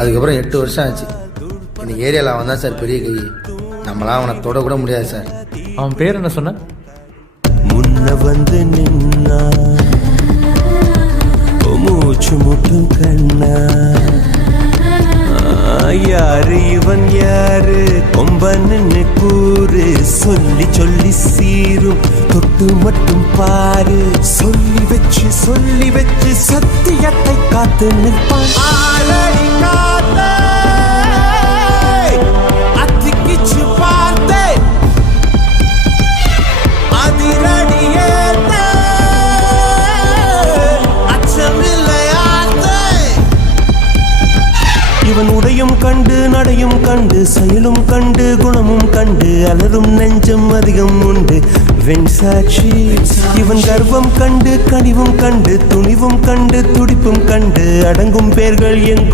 அதுக்கப்புறம் 8 வருஷம் ஆச்சு. இந்த ஏரியாவில் அவன் தான் சார் பெரிய கை. நம்மளாம் அவனை தொட கூட முடியாது சார். அவன் பேர் என்ன சொன்ன? முன்ன வந்து நின்னா மூச்சு முட்டும் கண்ணா. யாரு இவன் யாரு கொம்பன்னு கூறு சொல்லி சொல்லி சீரும் தொட்டு மட்டும் பாரு. சொல்லி வச்சு சத்தியத்தை காத்து நிற்பான். ஆளடி காத்தே அத்திக்கிச்சு பார்த்தே அதிரடியேத்தே அச்சமில்லையாத்தே. இவன் உடையும் கண்டு நடையும் கண்டு செயலும் கண்டு குணமும் கண்டு அலரும் நெஞ்சம் அதிகம் உண்டு வெண்சாட்சி. இவன் கர்வம் கண்டு கனிவும் கண்டு துணிவும் கண்டு துடிப்பும் கண்டு அடங்கும் பேர்கள் எங்கும்